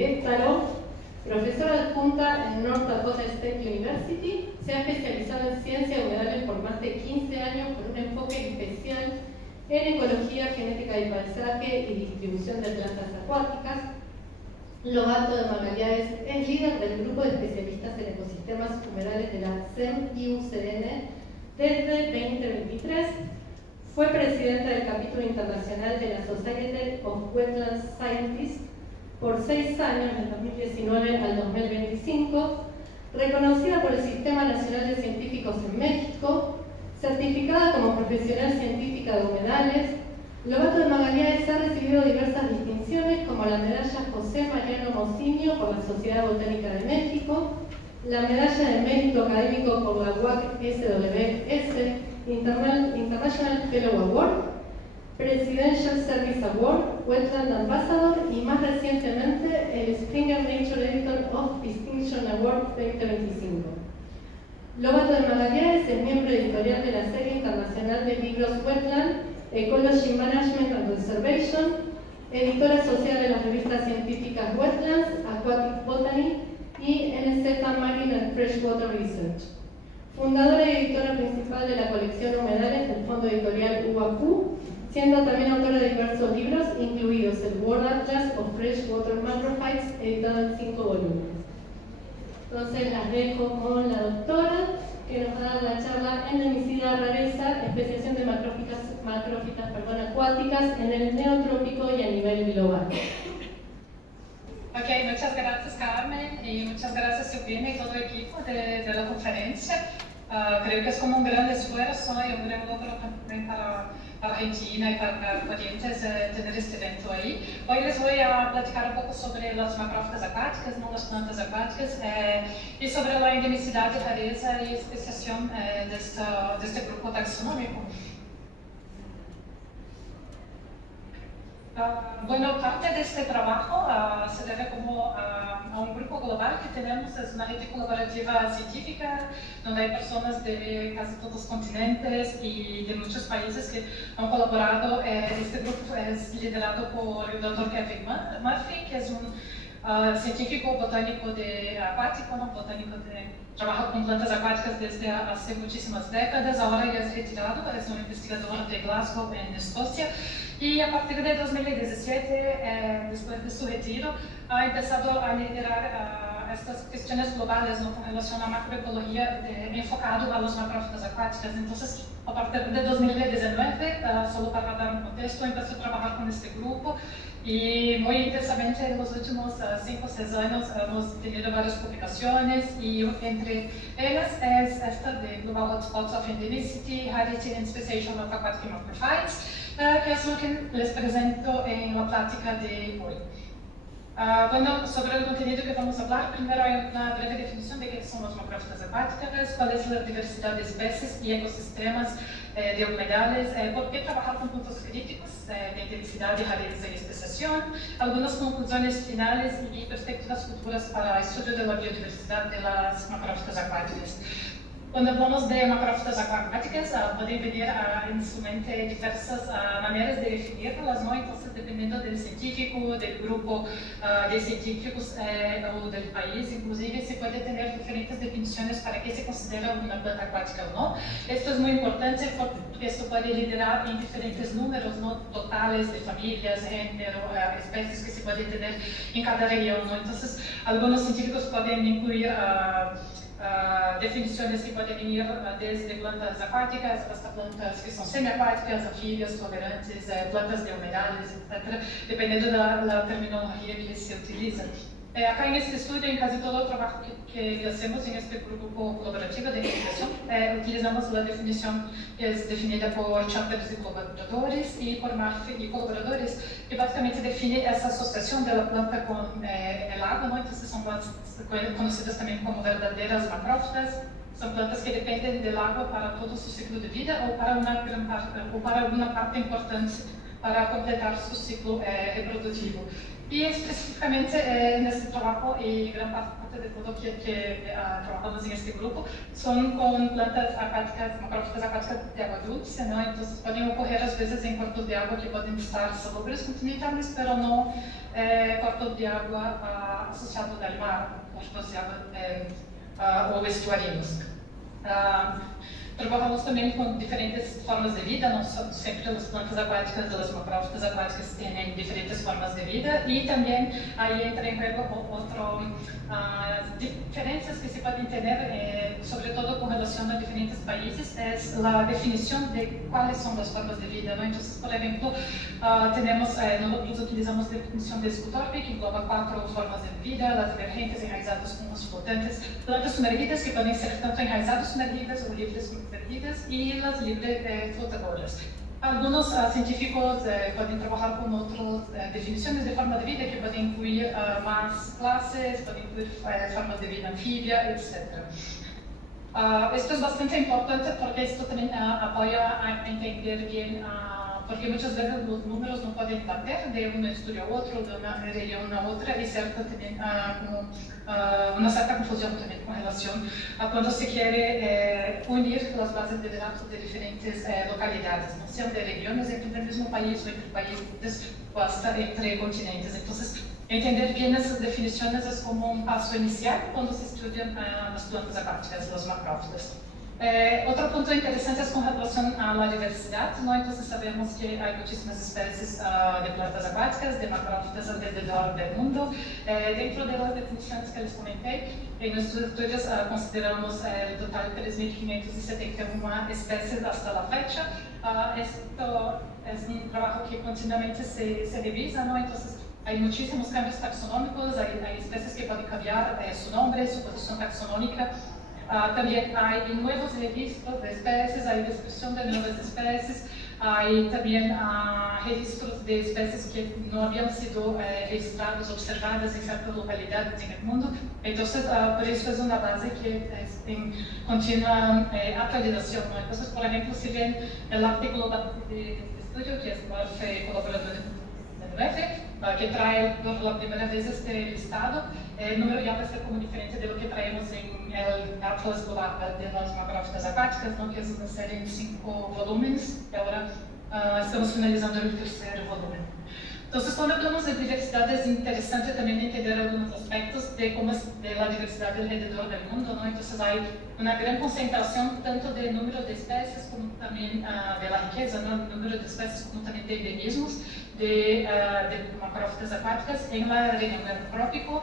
Querétaro, profesora adjunta en North Dakota State University. Se ha especializado en ciencia de humedales por más de 15 años con un enfoque especial en ecología, genética del paisaje y distribución de plantas acuáticas. Lobato de Magallanes es líder del grupo de especialistas en ecosistemas humedales de la CEM-IUCN desde 2023. Fue presidenta del capítulo internacional de la Society of Wetland Scientists por 6 años, del 2019 al 2025, reconocida por el Sistema Nacional de Científicos en México, certificada como profesional científica de humedales. Lobato de Magallanes ha recibido diversas distinciones como la medalla José Mariano Mocinho por la Sociedad Botánica de México, la medalla de mérito académico por la UAC-SWS International Fellow Award, Presidential Service Award, Wetland Ambassador y más recientemente el Springer Nature Editor of Distinction Award 2025. Lobato de Magallanes es miembro editorial de la serie internacional de libros Wetland, Ecology Management and Conservation, editora asociada de las revistas científicas Wetlands, Aquatic Botany y NZ Marine and Freshwater Research. Fundadora y editora principal de la colección Humedales del Fondo Editorial UAQ, siendo también autora de diversos libros, incluidos el World Atlas of Freshwater Macrophytes, editado en 5 volúmenes. Entonces las dejo con la doctora, que nos va a dar la charla Endemicidad, rareza, especiación de macrófitas acuáticas en el neotrópico y a nivel global. Ok, muchas gracias Carmen y muchas gracias Silvina y todo el equipo de la conferencia. Creo que es como un gran esfuerzo y un gran logro también para Argentina y para Corrientes tener este evento ahí. Hoy les voy a platicar un poco sobre las macrófitas acuáticas, no las plantas acuáticas, y sobre la endemicidad, rareza y especiación de este grupo taxonómico. Bueno, parte de este trabajo se debe como a un grupo global que tenemos, es una red colaborativa científica, donde hay personas de casi todos los continentes y de muchos países que han colaborado. Este grupo es liderado por el doctor Kevin Murphy, que es un científico botánico acuático, ¿no? Trabaja con plantas acuáticas desde hace muchísimas décadas, ahora ya es retirado, es un investigador de Glasgow en Escocia. Y a partir de 2017, después de su retiro, ha empezado a liderar estas cuestiones globales, ¿no? Con relación a macroecología enfocado a las macrófitas acuáticas. Entonces, a partir de 2019, solo para dar un contexto, empezó a trabajar con este grupo y muy intensamente en los últimos 5 o 6 años hemos tenido varias publicaciones y entre ellas es esta de Global Hotspots of Endemicity, Rarity and Speciation of Aquatic Macrophytes, que es lo que les presento en la plática de hoy. Bueno, sobre el contenido que vamos a hablar, primero hay una breve definición de qué son las macrófitas acuáticas, cuál es la diversidad de especies y ecosistemas de humedales, por qué trabajar con puntos críticos de intensidad, de rareza y especiación, algunas conclusiones finales y perspectivas futuras para el estudio de la biodiversidad de las macrófitas acuáticas. Cuando hablamos de macrófitas acuáticas, pueden venir en su mente diversas maneras de definirlas, ¿no? Entonces, dependiendo del científico, del grupo de científicos o del país, inclusive, se puede tener diferentes definiciones para qué se considera una planta acuática o no. Esto es muy importante porque esto puede liderar en diferentes números, ¿no? Totales de familias, género, especies que se pueden tener en cada región, ¿no? Entonces, algunos científicos pueden incluir definiciones que pueden ir desde plantas acuáticas hasta plantas que son semiacuáticas, anfibias, tolerantes, plantas de humedales, etc., dependiendo de la terminología que se utiliza. Acá en este estudio, en casi todo el trabajo que hacemos en este grupo colaborativo de investigación, utilizamos la definición que es definida por Chambers y colaboradores y por Murphy y colaboradores, que básicamente define esa asociación de la planta con el agua, ¿no? Entonces son plantas conocidas también como verdaderas macrófitas. Son plantas que dependen del agua para todo su ciclo de vida o para una gran parte, o para una parte importante para completar su ciclo reproductivo. Y específicamente en este trabajo, y gran parte de todo que trabajamos en este grupo, son con plantas acuáticas, macrófitas acuáticas de agua dulce, ¿no? Entonces pueden ocurrir a veces en cuerpos de agua que pueden estar salobres continentales, pero no cuerpos de agua asociados al mar, cuerpos de agua o estuarinos. Trabajamos también con diferentes formas de vida, no siempre las plantas acuáticas, las macrófitas acuáticas tienen diferentes formas de vida, y también ahí entra en juego otras diferencias que se pueden tener, sobre todo con relación a diferentes países, es la definición de cuáles son las formas de vida, ¿no? Entonces, por ejemplo, nosotros utilizamos la definición de Scutorpi, que engloba 4 formas de vida: las emergentes, enraizadas, como las flotantes, plantas sumergidas, que pueden ser tanto enraizadas sumergidas o libres sumergidas, y las libres flotadoras. Algunos científicos pueden trabajar con otras definiciones de forma de vida que pueden incluir más clases, pueden incluir formas de vida anfibia, etc. Esto es bastante importante porque esto también apoya a entender bien, porque muchas veces los números no pueden bater de un estudio a otro, de una región a otra, y también una cierta confusión también con relación a cuando se quiere unir las bases de datos de diferentes localidades, no sean de regiones dentro del mismo país o entre países o hasta entre continentes. Entonces, entender bien esas definiciones es como un paso inicial cuando se estudian las plantas acuáticas, los macrófitas. Otro punto interesante es con relación a la diversidad, ¿no? Entonces sabemos que hay muchísimas especies de plantas acuáticas, de macrófitas alrededor del mundo. Dentro de las definiciones que les comenté, en nuestros estudios consideramos el total de 3.571 especies hasta la fecha. Esto es un trabajo que continuamente se revisa, ¿no? Entonces hay muchísimos cambios taxonómicos, hay especies que pueden cambiar su nombre, su posición taxonómica. También hay nuevos registros de especies, hay descripción de nuevas especies, hay también registros de especies que no habían sido registradas, observadas en ciertas localidades en el mundo. Entonces, por eso es una base que es en continua actualización, ¿no? Entonces, por ejemplo, si ven el artículo de este estudio, que es Murphy, colaborador que trae por la primera vez este listado, el número ya va a ser como diferente de lo que traemos en el Atlas Global de las Macrófitas Acuáticas, ¿no? Que es una serie en 5 volúmenes, y ahora estamos finalizando el 3º volumen. Entonces, cuando hablamos de diversidad, es interesante también entender algunos aspectos de cómo es de la diversidad alrededor del mundo, ¿no? Entonces, hay una gran concentración tanto de número de especies como también de la riqueza, ¿no? Número de especies como también de endemismos de macrófitas acuáticas en la región del trópico,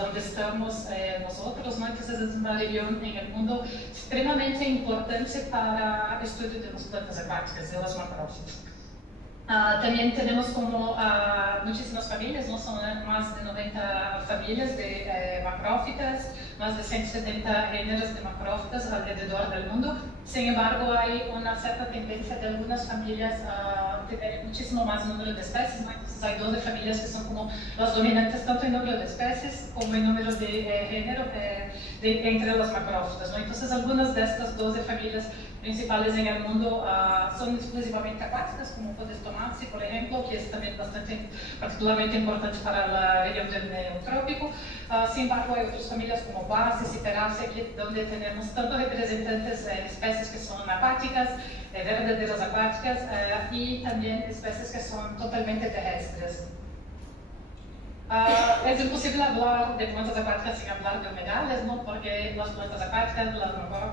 donde estamos nosotros, ¿no? Entonces, es una región en el mundo extremadamente importante para el estudio de las plantas acuáticas, de las macrófitas. También tenemos como muchísimas familias, ¿no? Son más de 90 familias de macrófitas, más de 170 géneros de macrófitas alrededor del mundo. Sin embargo, hay una cierta tendencia de algunas familias a tener muchísimo más número de especies, ¿no? Entonces hay 12 familias que son como las dominantes tanto en número de especies como en número de género entre las macrófitas, ¿no? Entonces algunas de estas 12 familias principales en el mundo son exclusivamente acuáticas, como Podestomapsi, por ejemplo, que es también particularmente importante para la región del Neotrópico. Sin embargo, hay otras familias como Basis y Perácea, donde tenemos tanto representantes de especies que son acuáticas, verdaderas acuáticas, y también especies que son totalmente terrestres. Es imposible hablar de plantas acuáticas sin hablar de humedales, ¿no? Porque las plantas acuáticas, las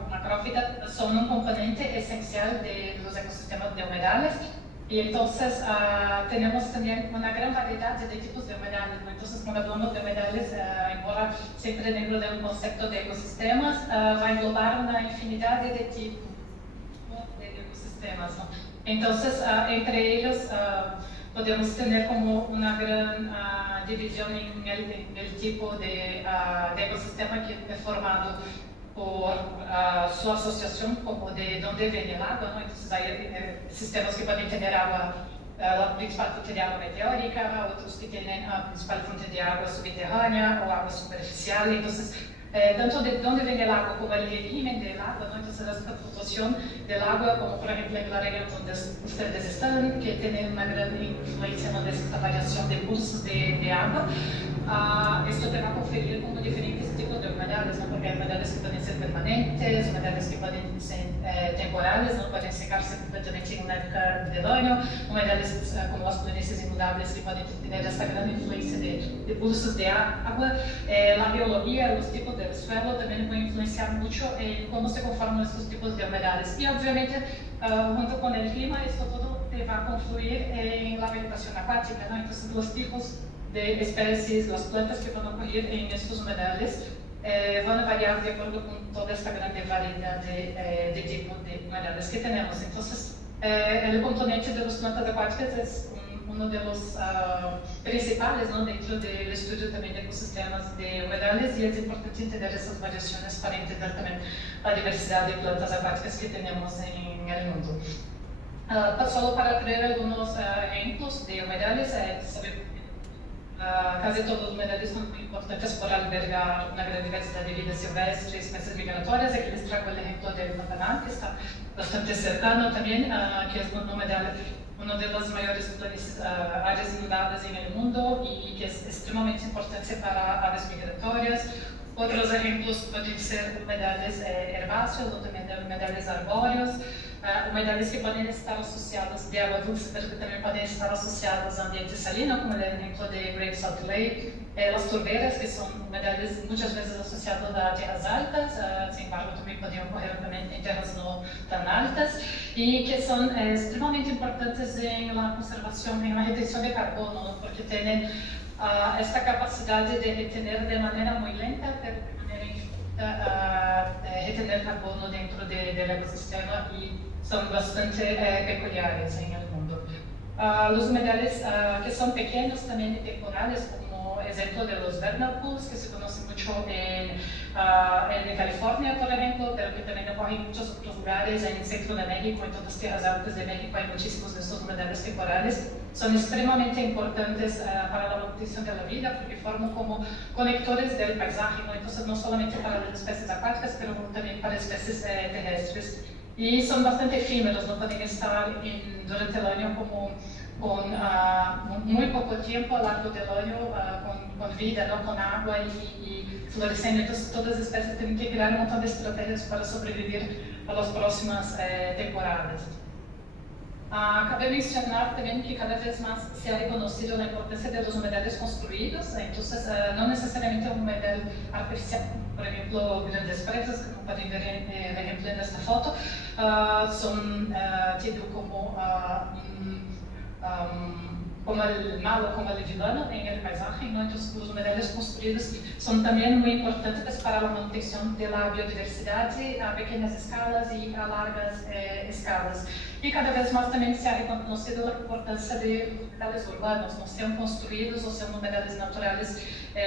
macrófitas, son un componente esencial de los ecosistemas de humedales, y entonces tenemos también una gran variedad de tipos de humedales, ¿no? Entonces, cuando hablamos de humedales, embora siempre dentro del concepto de ecosistemas, va a englobar una infinidad de tipos de ecosistemas, ¿no? Entonces, entre ellos, podemos tener como una gran división en el tipo de ecosistema que es formado por su asociación como de dónde viene el agua, ¿no? Entonces hay sistemas que pueden tener agua, la principal fuente de agua meteórica, otros que tienen la principal fuente de agua subterránea o agua superficial. Entonces tanto de dónde viene el agua como el régimen del agua, ¿no? Entonces esta fluctuación del agua, como por ejemplo en la región donde ustedes están, que tiene una gran influencia en esta variación de cursos de agua, esto te va a conferir como diferentes tipos de humedades, ¿no? Porque hay humedades que pueden ser permanentes, humedades que pueden ser temporales, no pueden secarse completamente en una época del año, humedades como las planicies inundables que pueden tener esta gran influencia de pulsos de agua. La biología, los tipos del suelo también pueden influenciar mucho en cómo se conforman estos tipos de humedades. Y obviamente, junto con el clima, esto todo te va a confluir en la vegetación acuática, ¿no? Entonces, los tipos de especies, las plantas que van a ocurrir en estos humedales van a variar de acuerdo con toda esta gran variedad de tipos de humedales que tenemos. Entonces, el componente de las plantas acuáticas es uno de los principales, ¿no? Dentro del estudio también de ecosistemas de humedales, y es importante entender esas variaciones para entender también la diversidad de plantas acuáticas que tenemos en el mundo. Solo para traer algunos ejemplos de humedales, casi todos los humedales son muy importantes para albergar una gran diversidad de vida silvestre y especies migratorias. Aquí les traigo el ejemplo del Pantanal, que está bastante cercano también, que es un humedal, una de las mayores áreas inundables en el mundo y que es extremadamente importante para aves migratorias. Otros ejemplos pueden ser humedales herbáceos o también humedales arbóreos, humedales que pueden estar asociados de agua dulce, pero que también pueden estar asociados a ambiente salino, como el ejemplo de Great Salt Lake, las turberas, que son humedales muchas veces asociados a tierras altas, sin embargo también pueden ocurrir también en tierras no tan altas, y que son extremadamente importantes en la conservación, en la retención de carbono, ¿no? Porque tienen esta capacidad de retener de manera muy lenta, pero de manera infinita, retener carbono dentro del ecosistema, y son bastante peculiares en el mundo. Los humedales que son pequeños también y temporales, como ejemplo de los vernal pools, que se conocen mucho en California, por ejemplo, pero que también ocurren en muchos otros lugares, en el centro de México, en todas las tierras altas de México hay muchísimos de estos humedales temporales. Son extremadamente importantes para la manutención de la vida, porque forman como conectores del paisaje, ¿no? Entonces no solamente para las especies acuáticas, pero también para especies terrestres. Y son bastante efímeros, no pueden estar durante el año como con muy poco tiempo a lo largo del año con vida, ¿no? Con agua y floreciendo. Entonces todas las especies tienen que crear un montón de estrategias para sobrevivir a las próximas temporadas. Cabe mencionar también que cada vez más se ha reconocido la importancia de los humedales construidos, entonces no necesariamente un humedal artificial, por ejemplo, grandes presas, como pueden ver en el ejemplo en esta foto, son tipo como el malo, como el vilano en el paisaje, ¿no? Entonces los humedales construidos son también muy importantes para la manutención de la biodiversidad a pequeñas escalas y a largas escalas. Y cada vez más también se ha reconocido la importancia de humedales urbanos, no sean construidos o sean humedales naturales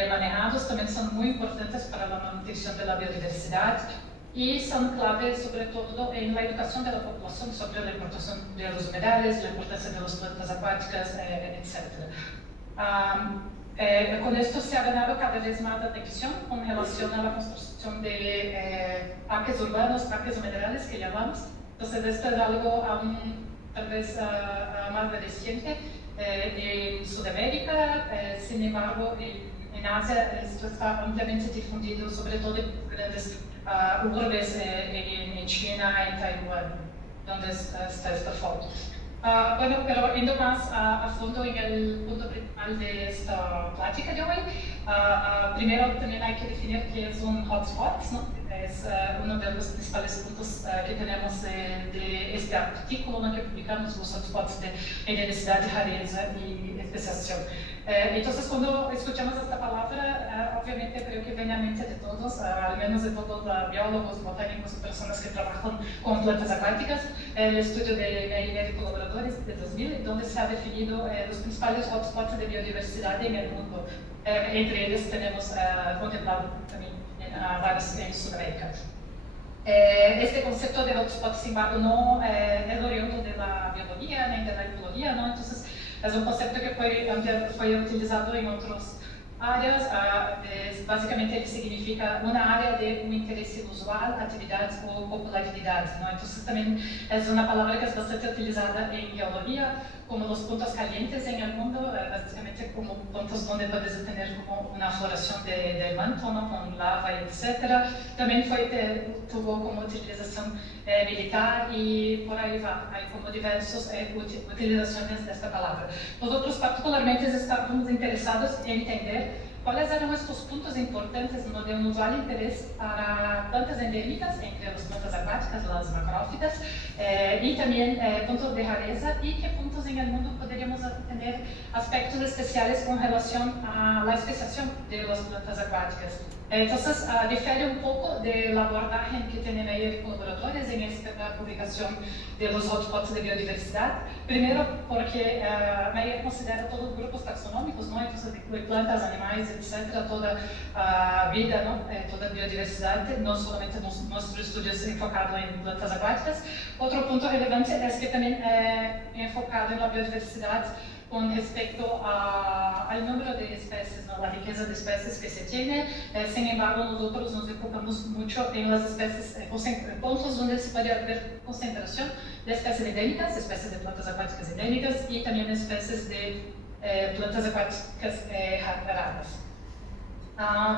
manejados, también son muy importantes para la manutención de la biodiversidad y son claves sobre todo en la educación de la población sobre la importancia de los humedales, la importancia de las plantas acuáticas, etc. Con esto se ha ganado cada vez más atención con relación a la construcción de parques urbanos, parques humedales que llamamos. Entonces esto es algo aún tal vez más reciente en Sudamérica, sin embargo en Asia esto está ampliamente difundido, sobre todo en grandes urbes en China, en Taiwán, donde está esta foto. Bueno, pero yendo más a fondo en el punto principal de esta plática de hoy, primero también hay que definir qué es un hotspot, ¿no? Es uno de los principales puntos que tenemos de este artículo, ¿no? Que publicamos, los hotspots de densidad, rareza y especiación. Entonces, cuando escuchamos esta palabra, obviamente creo que viene a mente de todos, al menos de todos los biólogos, botánicos y personas que trabajan con plantas acuáticas, el estudio de Gainer y colaboradores de 2000, donde se ha definido los principales hotspots de biodiversidad en el mundo. Entre ellos tenemos contemplado también varios en Sudamérica. Este concepto de hotspot, sin embargo, no es oriundo de la biología ni de la ecología, ¿no? Entonces, es un concepto que fue utilizado en otros áreas, basicamente ele significa uma área de um interesse usual, atividades ou popularidades, ¿no? Entonces también es una palabra que es bastante utilizada en geología, como los puntos calientes en el mundo, básicamente como puntos donde puedes tener como una floración del manto, ¿no? Con lava, etc. También tuvo como utilización militar y por ahí va, hay como diversas utilizaciones de esta palabra. Nosotros particularmente estamos interesados en entender cuáles eran estos puntos importantes de un usual interés para plantas endémicas, entre las plantas acuáticas, las macrófitas, y también puntos de rareza y qué puntos en el mundo podríamos tener aspectos especiales con relación a la especiación de las plantas acuáticas. Entonces, difiere un poco del abordaje que tienen ahí colaboradores en esta publicación de los hotspots de biodiversidad. Primero, porque Meyer considera todos los grupos taxonómicos, ¿no? Entonces, de plantas, animales, etc., toda vida, ¿no? Toda biodiversidad, no solamente nuestros estudios enfocados en plantas acuáticas. Otro punto relevante es que también enfocado en la biodiversidad con respecto al número de especies, ¿no? La riqueza de especies que se tiene. Sin embargo, nosotros nos enfocamos mucho en las especies, puntos donde se puede haber concentración de especies endémicas, especies de plantas acuáticas endémicas y también especies de plantas acuáticas raras.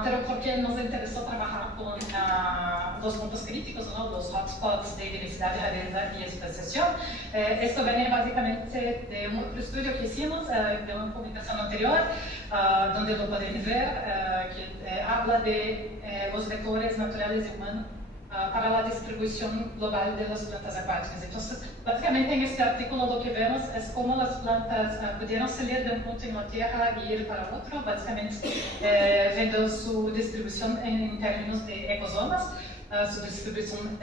Pero porque nos interesó trabajar con los puntos críticos, ¿no? Los hotspots de diversidad, rareza y especiación. Esto viene básicamente de un otro estudio que hicimos, de una publicación anterior, donde lo pueden ver, que habla de los vectores naturales y humanos para la distribución global de las plantas acuáticas. Entonces, básicamente en este artículo lo que vemos es cómo las plantas pudieron salir de un punto en la Tierra y ir para otro, básicamente viendo su distribución en términos de ecozonas, su distribución,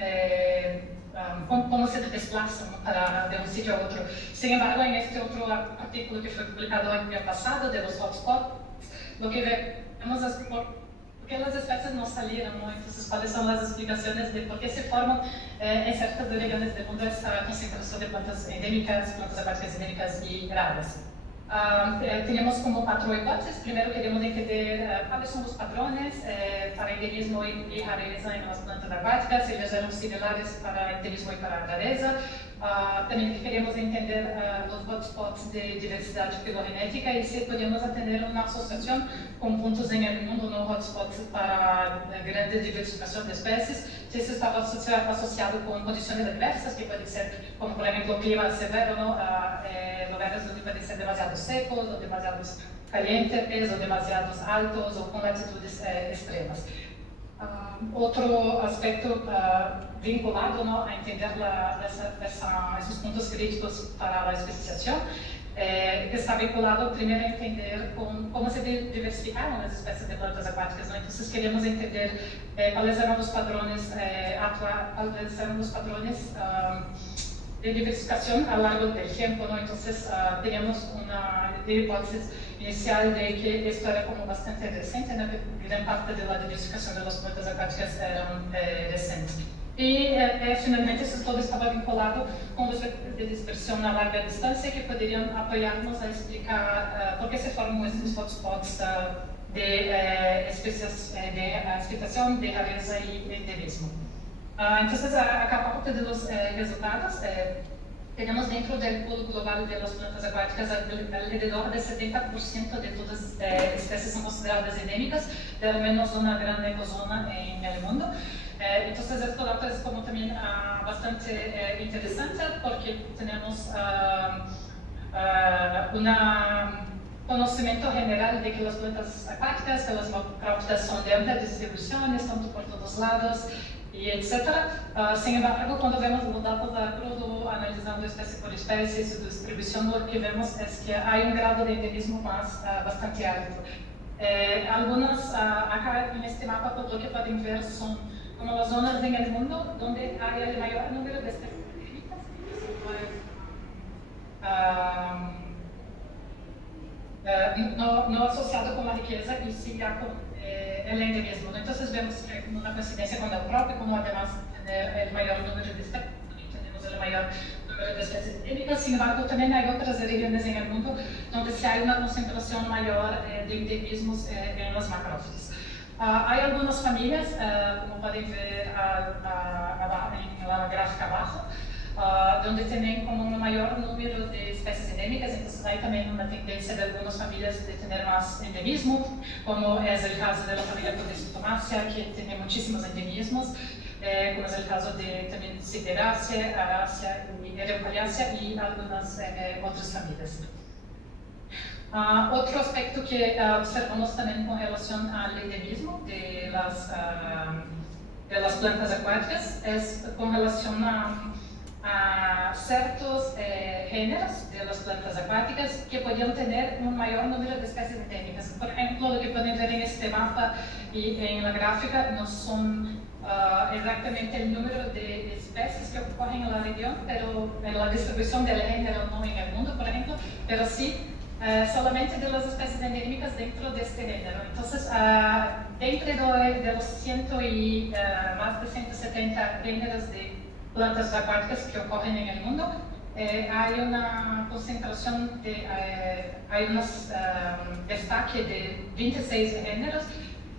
cómo se desplazan de un sitio a otro. Sin embargo, en este otro artículo que fue publicado el año pasado de los hotspots, lo que vemos es por qué las especies no salieron, ¿no? Entonces, ¿cuáles son las explicaciones de por qué se forman en ciertas regiones del mundo esta concentración de plantas endémicas, plantas acuáticas endémicas y raras? Tenemos como 4 hipótesis. Primero queremos entender cuáles son los patrones para endemismo y rareza en las plantas acuáticas, si ellos eran similares para endemismo y para rareza. También queremos entender los hotspots de diversidad filogenética y si podemos tener una asociación con puntos en el mundo, no hotspots para grande diversificación de especies, si eso estaba asociado con condiciones adversas, que pueden ser, como por ejemplo, clima severo, ¿no? Lugares donde pueden ser demasiado secos, o demasiado calientes, o demasiado altos, o con latitudes extremas. Otro aspecto vinculado, ¿no? A entender esos puntos críticos para la especiación, que está vinculado primero a entender cómo se diversificaron las especies de plantas acuáticas, ¿no? Entonces queremos entender cuáles eran los patrones cuáles eran los patrones de diversificación a lo largo del tiempo, ¿no? Entonces teníamos una hipótesis inicial de que esto era como bastante reciente, ¿no? Que gran parte de la diversificación de las plantas acuáticas eran recientes. Y finalmente eso todo estaba vinculado con los vectores de dispersión a larga distancia que podrían apoyarnos a explicar por qué se forman estos hotspots de especies de especiación, de rareza y endemismo. Entonces, acá parte de los resultados, tenemos dentro del pool global de las plantas acuáticas alrededor de 70% de todas las especies son consideradas endémicas, de al menos una gran ecozona en el mundo. Entonces, esto dato es como también bastante interesante porque tenemos un conocimiento general de que las plantas acuáticas, que las macrófitas son de amplia distribución, están por todos lados, y etc. Sin embargo, cuando vemos los datos de crudo, analizando especie por especie, su distribución, lo que vemos es que hay un grado de endemismo bastante alto. Algunas, acá en este mapa, lo que pueden ver son como las zonas en el mundo donde hay el mayor número de especies endémicas, no asociado con la riqueza y sí ya con el endemismo. Entonces vemos una coincidencia con el propio, como además tener el mayor número de especies, tenemos el mayor número número de especies endémicas. Sin embargo, también hay otras regiones en el mundo donde sí hay una concentración mayor de endemismos en las macrófitas. Hay algunas familias, como pueden ver en la gráfica abajo, donde tienen como un mayor número de especies endémicas, entonces hay también una tendencia de algunas familias de tener más endemismo, como es el caso de la familia Podesitomácea, que tiene muchísimos endemismos, como es el caso de también Siderácea, Arácea y Ereucaliácea y algunas otras familias. Otro aspecto que observamos también con relación al endemismo de las plantas acuáticas es con relación a ciertos géneros de las plantas acuáticas que podían tener un mayor número de especies endémicas. Por ejemplo, lo que pueden ver en este mapa y en la gráfica no son exactamente el número de especies que ocurren en la región, pero en la distribución del género no en el mundo, por ejemplo, pero sí solamente de las especies endémicas dentro de este género. Entonces, dentro de los más de 170 géneros de plantas acuáticas que ocurren en el mundo, hay una concentración hay un destaque de 26 géneros,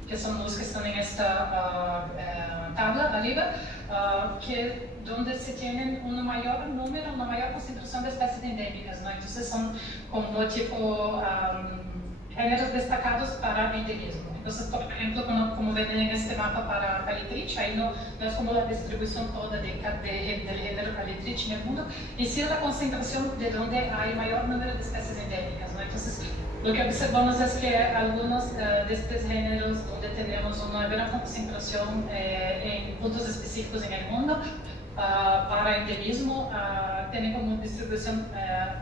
que son los que están en esta tabla arriba, donde se tienen un mayor número, una mayor concentración de especies endémicas, ¿no? Entonces son como tipo géneros destacados para endemismo. Entonces, por ejemplo, como ven en este mapa para Calitrich, ahí no es como la distribución toda del género Calitrich en el mundo, y sí la concentración de donde hay mayor número de especies endémicas, ¿no? Entonces, lo que observamos es que algunos de estos géneros donde tenemos una gran concentración en puntos específicos en el mundo, para endemismo, tienen como una distribución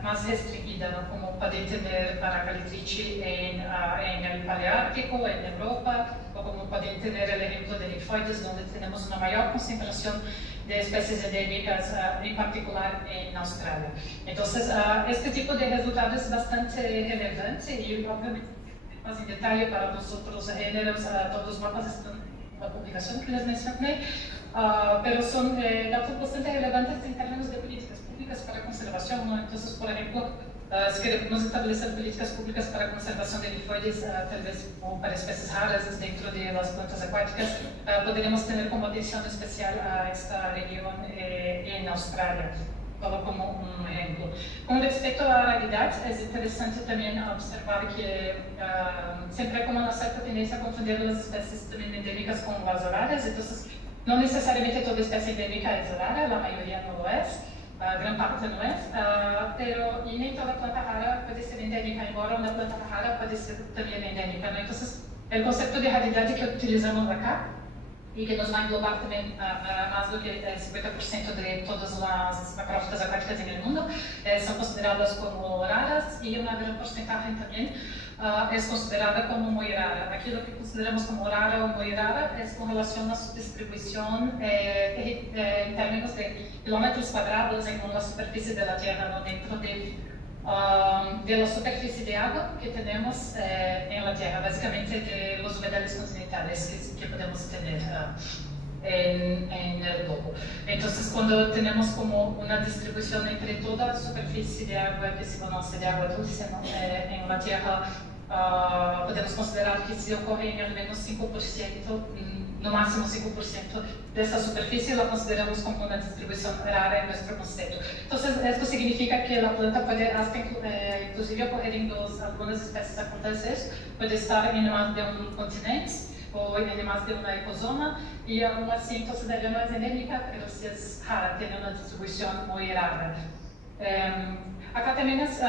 más restringida, ¿no? Como pueden tener para Calitrichi en el Paleártico, en Europa, o como pueden tener el ejemplo de linfoides, donde tenemos una mayor concentración de especies endémicas, en particular en Australia. Entonces, este tipo de resultado es bastante relevante y obviamente más en detalle para los otros géneros, todos los mapas están en la publicación que les mencioné, pero son datos bastante relevantes en términos de políticas públicas para conservación, ¿no? Entonces, por ejemplo, si queremos establecer políticas públicas para conservación de linfoides, tal vez o para especies raras dentro de las plantas acuáticas, podríamos tener como atención especial a esta región en Australia, solo como un ejemplo. Con respecto a la raridad, es interesante también observar que siempre hay como una cierta tendencia a confundir las especies también endémicas con las raras, entonces no necesariamente toda especie endémica es rara, la mayoría no lo es. Gran parte no es, pero y nem toda planta rara puede ser endémica, embora una planta rara puede ser también endémica, ¿no? Entonces, el concepto de raridad que utilizamos acá y que nos va a englobar también más do que 50% de todas las macrófitas acuáticas en el mundo, son consideradas como raras y una gran porcentaje también es considerada como muy rara. Aquí lo que consideramos como rara o muy rara es con relación a su distribución en términos de kilómetros cuadrados en la superficie de la Tierra, ¿no? Dentro de la superficie de agua que tenemos en la Tierra, básicamente de los humedales continentales que podemos tener en el globo. Entonces, cuando tenemos como una distribución entre toda la superficie de agua que se conoce de agua dulce, ¿no? En la Tierra, podemos considerar que si ocurre en al menos 5%, no máximo 5% de esta superficie, la consideramos como una distribución rara en nuestro concepto. Entonces, esto significa que la planta puede hasta inclusive ocurrir en algunas especies acontecer, puede estar en más de un continente o en más de una ecozona, y aún así, entonces, ella no es endémica, pero sí es rara, tiene una distribución muy rara. Acá también es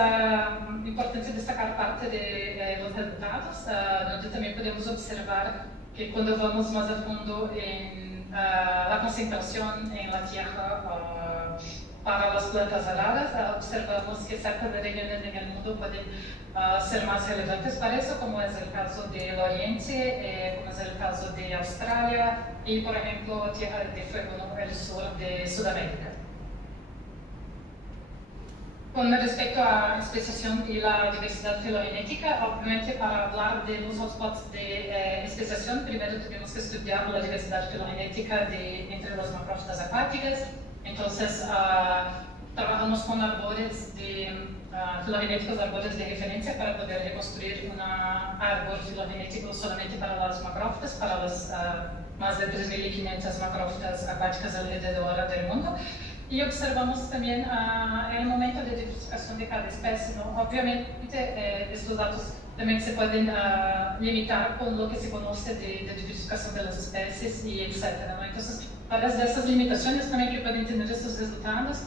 importante destacar parte de los resultados, donde también podemos observar que cuando vamos más a fondo en la concentración en la Tierra para las plantas raras, observamos que ciertas regiones en el mundo pueden ser más relevantes para eso, como es el caso del Oriente, como es el caso de Australia y, por ejemplo, Tierra de Fuego, ¿no? El sur de Sudamérica. Con respecto a la especiación y la diversidad filogenética, obviamente para hablar de los hotspots de especiación, primero tenemos que estudiar la diversidad filogenética entre las macrófitas acuáticas. Entonces, trabajamos con árboles filogenéticos, árboles de referencia para poder reconstruir un árbol filogenético solamente para las macrófitas, para las más de 3.500 macrófitas acuáticas alrededor del mundo. Y observamos también el momento de diversificación de cada especie, ¿no? Obviamente, estos datos también se pueden limitar con lo que se conoce de diversificación de las especies y etcétera, ¿no? Entonces, varias de esas limitaciones también que pueden tener estos resultados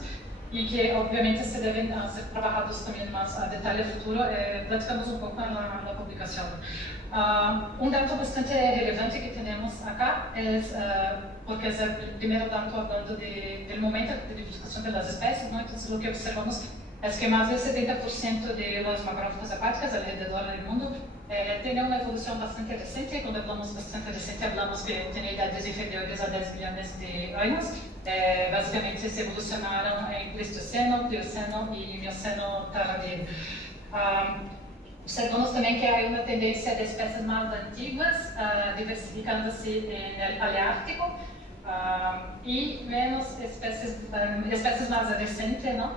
y que obviamente se deben ser trabajados también más a detalle futuro, platicamos un poco en la publicación. Un dato bastante relevante que tenemos acá es, porque es el primer dato hablando del momento de diversificación de las especies, ¿no? Entonces lo que observamos es que más del 70% de las macrófitas acuáticas alrededor del mundo tienen una evolución bastante reciente. Cuando hablamos bastante reciente, hablamos que tienen edades inferiores a 10 millones de años. Básicamente se evolucionaron en Pleistoceno, Plioceno y Mioceno tardío. Observamos también que hay una tendencia de especies más antiguas diversificándose en el Paleártico y menos especies más recientes, ¿no?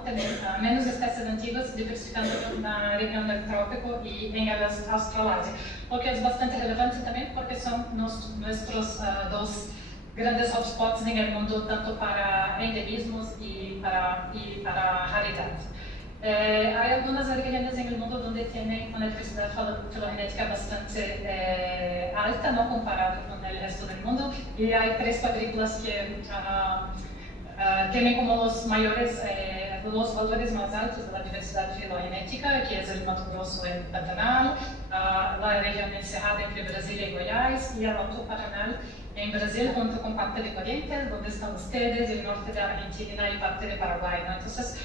Menos especies antiguas diversificando en la región del trópico y en el Australasia, lo que es bastante relevante también porque son nuestros dos grandes hotspots en el mundo, tanto para endemismos y para raridad. Hay algunas regiones en el mundo donde tienen una diversidad filogenética bastante alta, ¿no? Comparado con el resto del mundo, y hay 3 cuadrículas que tienen como los valores más altos de la diversidad filogenética, que es el Mato Grosso y el Pantanal, la región encerrada entre Brasil y Goiás, y el Alto Paraná en Brasil, junto con parte de Corrientes, donde están ustedes, el norte de Argentina y parte de Paraguay, ¿no? Entonces,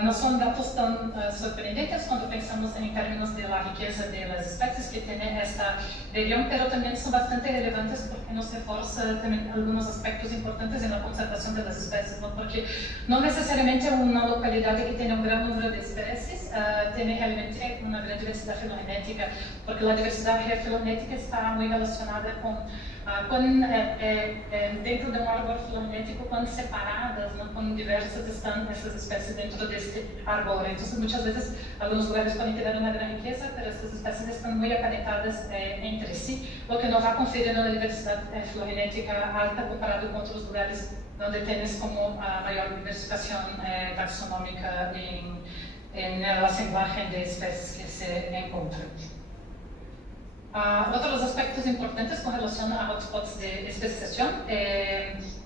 no son datos tan sorprendentes cuando pensamos en términos de la riqueza de las especies que tiene esta región, pero también son bastante relevantes porque nos refuerza también algunos aspectos importantes en la conservación de las especies, ¿no? Porque no necesariamente una localidad que tiene un gran número de especies tiene realmente una gran diversidad filogenética, porque la diversidad filogenética está muy relacionada con dentro de un árbol filogenético, cuán separadas, ¿no? Cuán diversas están esas especies dentro de este árbol. Entonces, muchas veces, algunos lugares pueden tener una gran riqueza, pero estas especies están muy aparentadas entre sí, lo que nos va confiriendo una diversidad filogenética alta comparado con otros lugares donde tienes como mayor diversificación taxonómica en el asemblaje de especies que se encuentran. Otros aspectos importantes con relación a hotspots de especiación,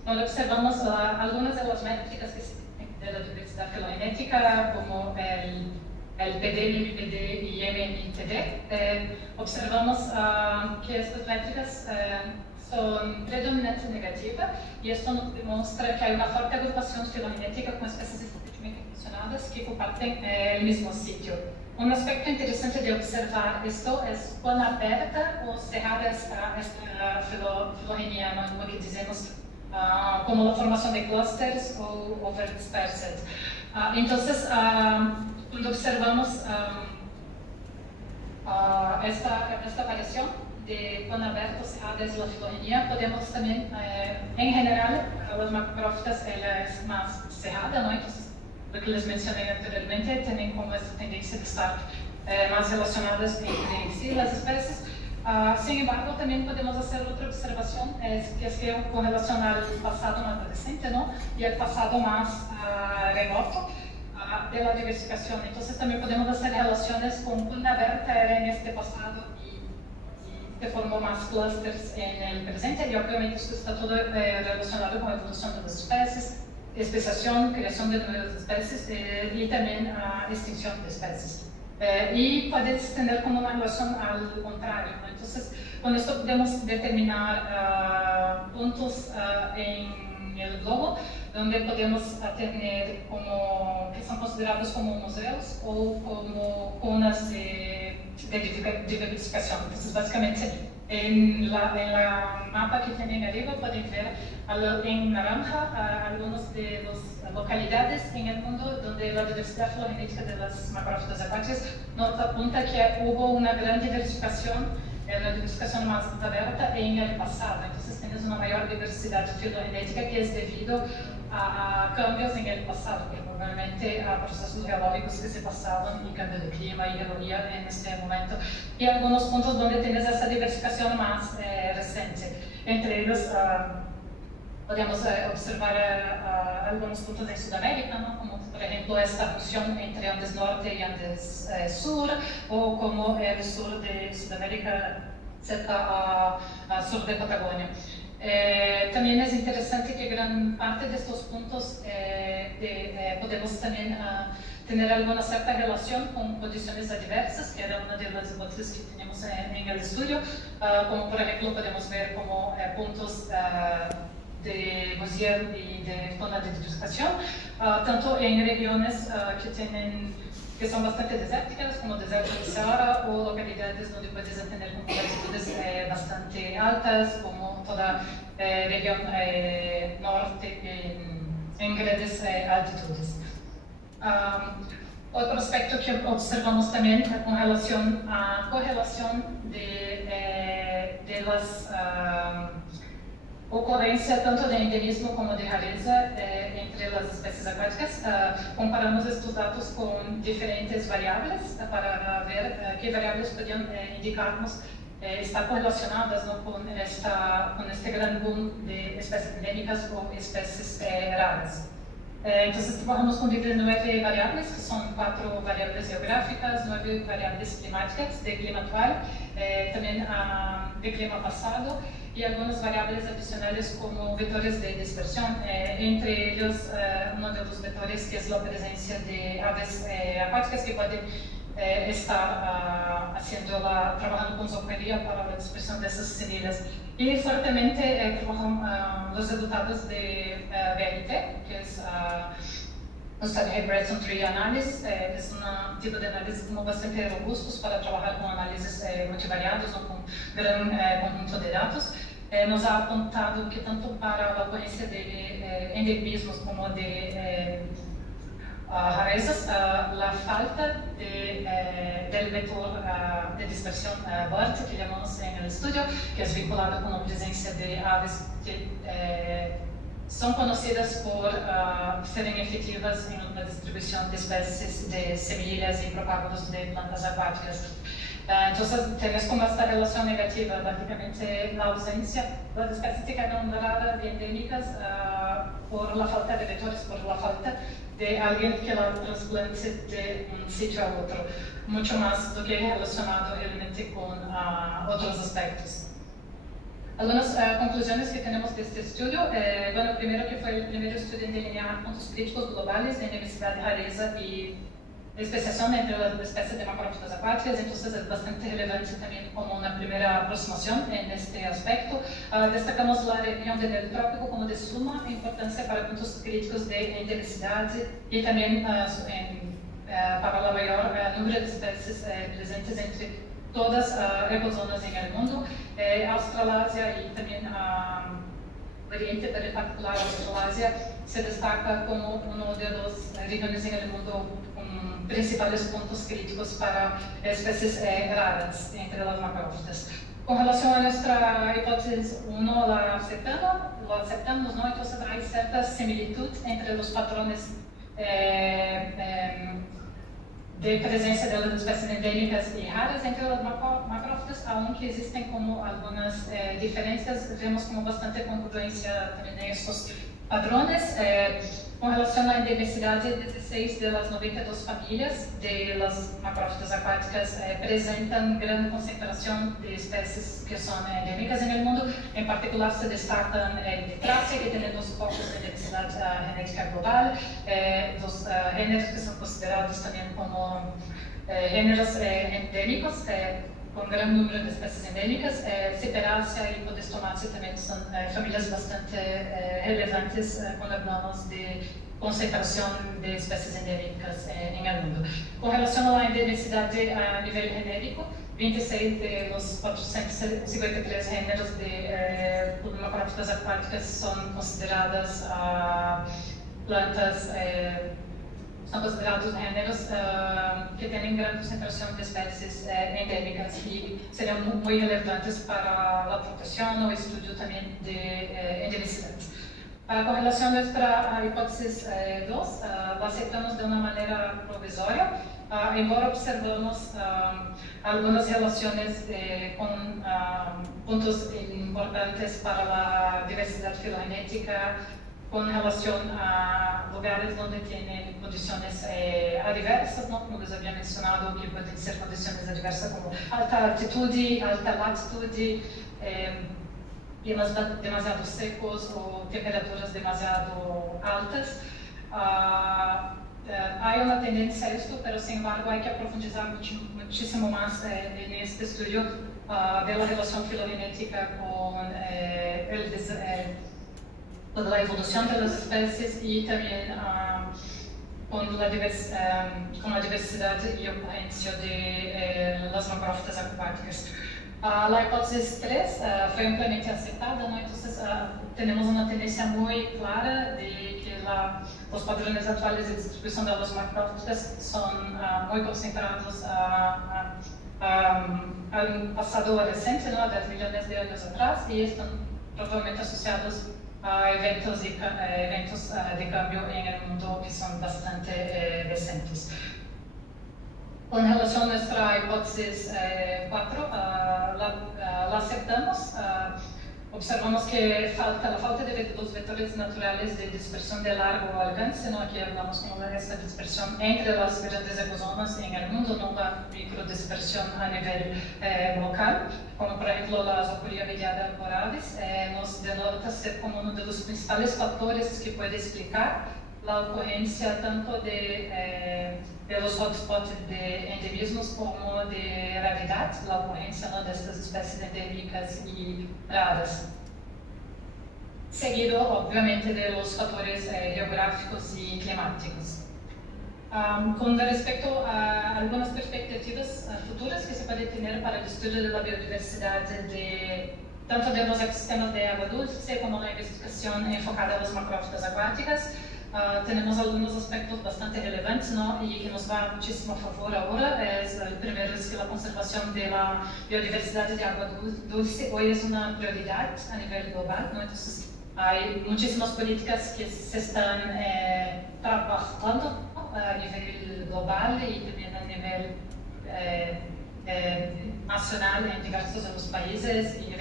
donde observamos algunas de las métricas de la diversidad filogenética, como el PD, MIPD y MITD. Observamos que estas métricas son predominantemente negativas, y esto nos demuestra que hay una fuerte agrupación filogenética con especies estéticamente mencionadas que comparten el mismo sitio. Un aspecto interesante de observar esto es cuán abierta o cerrada está esta filogenia, ¿no? Lo que decimos como la formación de clusters o overspecies. Entonces, cuando observamos esta variación de cuán abierta o cerrada es la filogenia, podemos también, en general, las macrófitas ella es más cerrada, ¿no? Entonces, lo que les mencioné anteriormente, tienen como esta tendencia de estar más relacionadas entre sí las especies. Sin embargo, también podemos hacer otra observación, que es que con relación al pasado más reciente, ¿no? Y el pasado más remoto de la diversificación. Entonces, también podemos hacer relaciones con una abierta era en este pasado y se formó más clusters en el presente, y obviamente esto está todo relacionado con la evolución de las especies, especiación, creación de nuevas especies y también extinción de especies. Y puede tener como una relación al contrario, ¿no? Entonces, con esto podemos determinar puntos en el globo donde podemos tener como, que son considerados como museos o como zonas de diversificación. Entonces, básicamente, en la mapa que tienen arriba pueden ver en naranja algunas de las localidades en el mundo donde la diversidad filogenética de las macrófitas acuáticas nos apunta que hubo una gran diversificación, la diversificación más abierta en el pasado. Entonces tienes una mayor diversidad filogenética que es debido a cambios en el pasado, probablemente a procesos geológicos que se pasaron y cambio de clima y geología en este momento, y algunos puntos donde tienes esa diversificación más reciente. Entre ellos podemos observar algunos puntos en Sudamérica, ¿no? Como por ejemplo esta fusión entre Andes Norte y Andes Sur, o como el sur de Sudamérica cerca al sur de Patagonia. También es interesante que gran parte de estos puntos podemos también tener alguna cierta relación con condiciones adversas, que era una de las hipótesis que teníamos en el estudio, como por ejemplo podemos ver como puntos de Gaussian y de zona de diversificación, tanto en regiones que son bastante desérticas, como el desierto de Sahara, o localidades donde puedes tener latitudes bastante altas, como toda región norte en grandes altitudes. Otro aspecto que observamos también con relación a correlación de las ocurrencia tanto de endemismo como de rareza entre las especies acuáticas. Comparamos estos datos con diferentes variables para ver qué variables podían indicarnos estar correlacionadas, ¿no? con este gran boom de especies endémicas o especies raras. Entonces trabajamos con 9 variables, que son 4 variables geográficas, 9 variables climáticas de clima actual, también de clima pasado, y algunas variables adicionales como vectores de dispersión, entre ellos uno de los vectores que es la presencia de aves acuáticas que pueden estar trabajando con zooplankton para la dispersión de esas semillas. Y fuertemente trabajan los resultados de VLT, que es un Study Hybrid Tree Analysis, es un tipo de análisis como bastante robustos para trabajar con análisis multivariados o con gran conjunto de datos. Nos ha apuntado que tanto para la ocurrencia de endemismos como de rarezas, la falta del vector de dispersión BERT, que llamamos en el estudio, que es vinculado con la presencia de aves que son conocidas por serem efectivas en la distribución de especies de semillas y propágulos de plantas acuáticas. Entonces, tenés como esta relación negativa, básicamente la ausencia de las especies que quedan raras y endémicas por la falta de vectores, por la falta de alguien que la trasplante de un sitio a otro, mucho más do que relacionado realmente con otros aspectos. Algunas conclusiones que tenemos de este estudio, bueno, primero que fue el primer estudio en delinear puntos críticos globales de endemicidad, rareza y especiación entre las especies de macrófitas acuáticas, entonces es bastante relevante también como una primera aproximación en este aspecto. Destacamos la región del Neotrópico como de suma importancia para puntos críticos de endemicidad y también para la mayor número de especies presentes entre todas las ecozonas en el mundo. Australasia y también Oriente, pero en particular Australasia, se destaca como uno de los regiones en el mundo con principales puntos críticos para especies raras entre las macrófitas. Con relación a nuestra hipótesis 1, la aceptamos, ¿no? Entonces hay cierta similitud entre los patrones de presencia de las especies endémicas y raras entre las macrófitas, aunque existen como algunas diferencias, vemos como bastante congruencia también en estos patrones. Con relación a la endemicidad, 16 de las 92 familias de las macrófitas acuáticas presentan gran concentración de especies que son endémicas en el mundo. En particular se destacan el Tracia, que tiene 2 focos de endemicidad genética global, 2 géneros que son considerados también como géneros endémicos, con gran número de especies endémicas. Ciperácea y Podestomácea también son familias bastante relevantes cuando hablamos de concentración de especies endémicas en el mundo. Con relación a la endemicidad a nivel genérico, 26 de los 453 géneros de macrófitas acuáticas son consideradas plantas. Son considerados géneros que tienen gran concentración de especies endémicas y serán muy relevantes para la protección o estudio también de endemicidad. Con relación a nuestra hipótesis 2, la aceptamos de una manera provisoria, embora observamos algunas relaciones con puntos importantes para la diversidad filogenética, con relación a lugares donde tienen condiciones adversas, ¿no? Como les había mencionado, que pueden ser condiciones adversas como alta altitud, alta latitud, climas demasiado secos o temperaturas demasiado altas. Hay una tendencia a esto, pero sin embargo hay que profundizar muchísimo más en este estudio de la relación filogenética con la evolución de las especies y también con la diversidad y ocurrencia de las macrófitas acuáticas. La hipótesis 3 fue ampliamente aceptada, ¿no? Entonces tenemos una tendencia muy clara de que los patrones actuales de distribución de las macrófitas son muy concentrados al pasado reciente, ¿no? A 10 millones de años atrás, y están probablemente asociados a eventos de cambio en el mundo que son bastante recientes. Con relación a nuestra hipótesis 4, la aceptamos. Observamos que la falta de los vectores naturales de dispersión de largo alcance, ¿no? Aquí hablamos de esta dispersión entre las grandes ecozonas en el mundo, no la microdispersión a nivel local, como por ejemplo la zocolia mediada borealis, nos denota ser como uno de los principales factores que puede explicar la ocurrencia tanto de los hotspots de endemismos como de raridad, la ocurrencia, ¿no? De estas especies endémicas y raras. Seguido, obviamente, de los factores geográficos y climáticos. Con respecto a algunas perspectivas futuras que se pueden tener para el estudio de la biodiversidad tanto de los ecosistemas de agua dulce como la investigación enfocada en las macrófitas acuáticas, tenemos algunos aspectos bastante relevantes, ¿no? Y que nos va muchísimo a favor ahora. El primero es que la conservación de la biodiversidad de agua dulce hoy es una prioridad a nivel global, ¿no? Entonces hay muchísimas políticas que se están trabajando a nivel global y también a nivel nacional en diversos de los países, y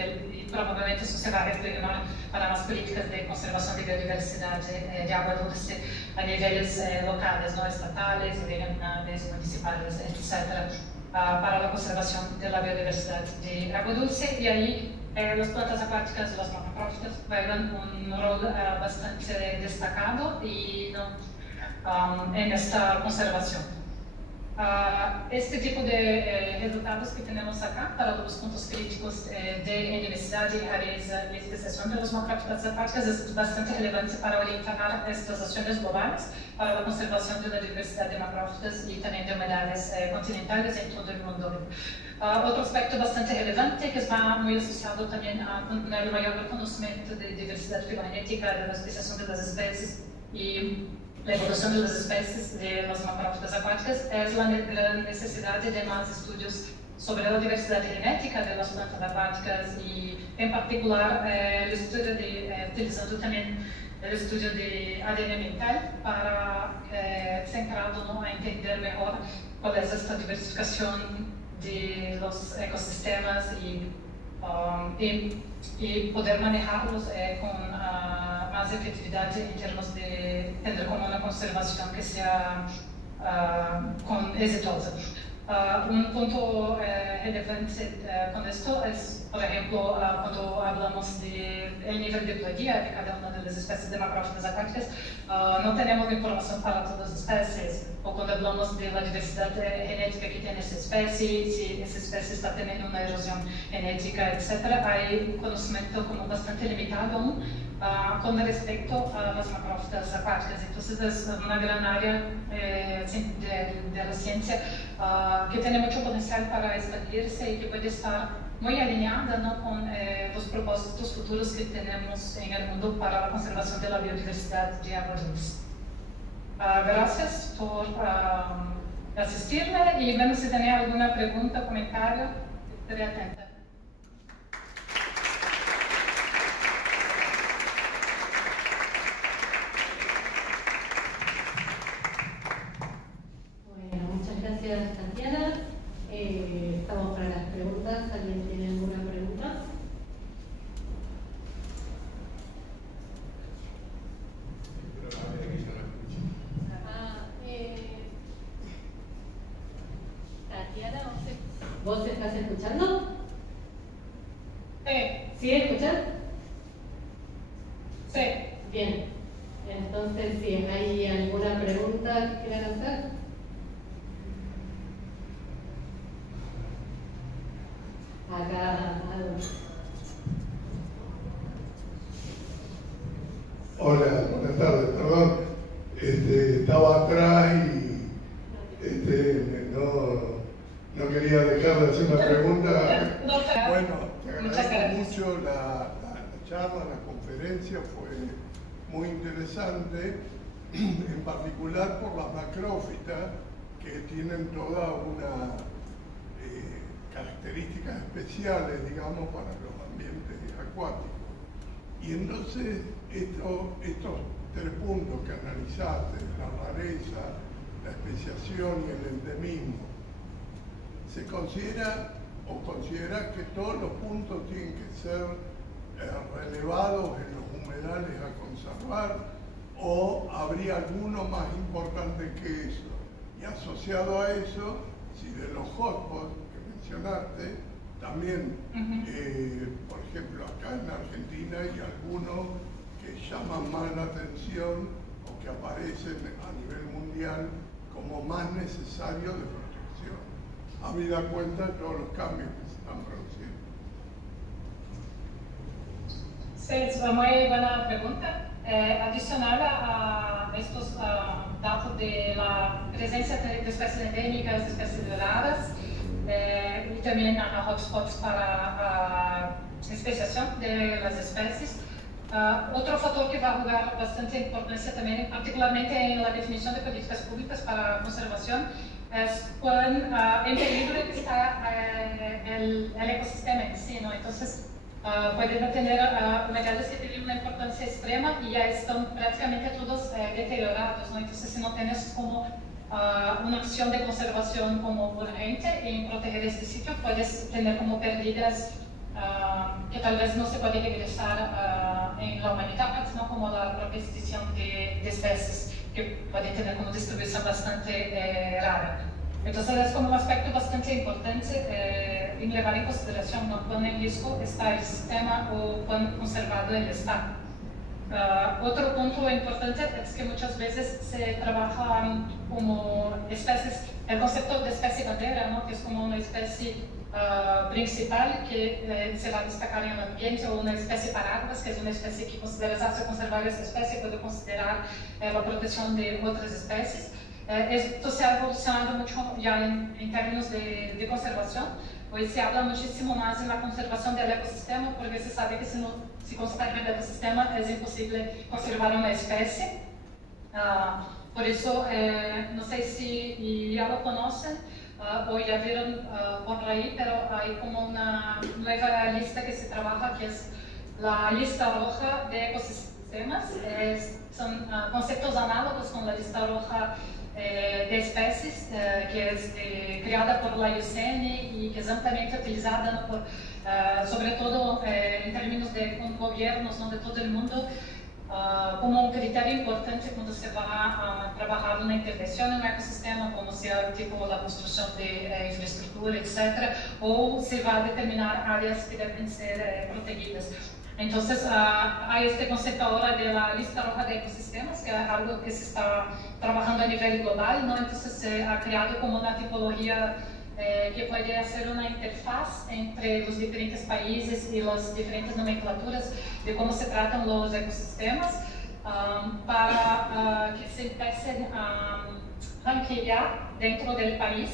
probablemente eso se va a reflejar para más políticas de conservación de biodiversidad de agua dulce a niveles locales, no estatales, regionales, municipales, etc., para la conservación de la biodiversidad de agua dulce. Y ahí las plantas acuáticas, las macrófitas, juegan un rol bastante destacado en esta conservación. Este tipo de resultados que tenemos acá para los puntos críticos de endemicidad y rareza y especiación de las macrófitas acuáticas es bastante relevante para orientar estas acciones globales para la conservación de la diversidad de macrófitas y también de humedales continentales en todo el mundo. Otro aspecto bastante relevante que va muy asociado también a el mayor reconocimiento de diversidad filogenética, de la especiación de las especies y la evolución de las especies de las macrófitas acuáticas, es la necesidad de más estudios sobre la diversidad genética de las plantas acuáticas y, en particular, el estudio utilizando también el estudio de ADN mental para centrado, ¿no? A entender mejor cuál es esta diversificación de los ecosistemas y poder manejarlos con más efectividad en términos de tener como una conservación que sea exitosa. Un punto relevante con esto es, por ejemplo, cuando hablamos del nivel de plagía de cada una de las especies de macrófitas acuáticas, no tenemos información para todas las especies, o cuando hablamos de la diversidad genética que tiene esa especie, si esa especie está teniendo una erosión genética, etc., hay un conocimiento como bastante limitado aún con respecto a las macrófitas acuáticas. Entonces es una gran área de la ciencia que tiene mucho potencial para expandirse y que puede estar muy alineada, ¿no? Con los propósitos futuros que tenemos en el mundo para la conservación de la biodiversidad de agua dulce. Gracias por asistirme y vemos si tenía alguna pregunta o comentario. Estaré atenta. ¿Sí escuchas? Sí. Bien. Entonces, si hay alguna pregunta que quieran hacer. Acá. Hola, buenas tardes, perdón. Estaba atrás y no quería dejar de hacer una pregunta. Bueno, te agradezco mucho la charla, la conferencia, fue muy interesante, en particular por las macrófitas que tienen toda una características especiales, digamos, para los ambientes acuáticos. Y entonces estos tres puntos que analizaste, la rareza, la especiación y el endemismo, ¿se considera o considera que todos los puntos tienen que ser relevados en los humedales a conservar, o habría alguno más importante que eso? Y asociado a eso, si de los hotspots que mencionaste, también, por ejemplo, acá en Argentina hay algunos que llaman más la atención o que aparecen a nivel mundial como más necesarios de protección, habida cuenta de todos los cambios que se están produciendo. Sí, es una muy buena pregunta. Adicional a estos datos de la presencia de especies endémicas, especies raras, y también a hotspots para especiación de las especies. Otro factor que va a jugar bastante importancia también, particularmente en la definición de políticas públicas para conservación, es cuán en peligro está el ecosistema en sí, ¿no? Entonces, pueden tener humedales que tienen una importancia extrema y ya están prácticamente todos deteriorados, ¿no? Entonces, si no tienes como una acción de conservación como urgente en proteger este sitio, puedes tener como pérdidas que tal vez no se puede regresar en la humanidad, sino como la propia extinción de especies que pueden tener como distribución bastante rara. Entonces es como un aspecto bastante importante en llevar en consideración, ¿no?, cuán en riesgo está el sistema o cuán conservado él está. Otro punto importante es que muchas veces se trabaja como especies, el concepto de especie bandera, ¿no?, que es como una especie principal que se va a destacar en el ambiente, o una especie paraguas, que es una especie que considerarse conservar esa especie, puede considerar la protección de otras especies. Esto se ha evolucionado mucho ya en términos de conservación. Hoy se habla muchísimo más en la conservación del ecosistema, porque se sabe que si no se conserva el ecosistema es imposible conservar una especie. Por eso, no sé si ya lo conocen o ya vieron por ahí, pero hay como una nueva lista que se trabaja, que es la lista roja de ecosistemas. Son conceptos análogos con la lista roja de especies, que es creada por la IUCN y que es ampliamente utilizada por, sobre todo en términos de gobiernos, ¿no?, de todo el mundo, como un criterio importante cuando se va a trabajar una intervención en un ecosistema, como sea tipo la construcción de infraestructura, etc., o se va a determinar áreas que deben ser protegidas. Entonces, hay este concepto ahora de la lista roja de ecosistemas, que es algo que se está trabajando a nivel global, ¿no? Entonces, se ha creado como una tipología que puede hacer una interfaz entre los diferentes países y las diferentes nomenclaturas de cómo se tratan los ecosistemas, para que se empiecen a ranquear dentro del país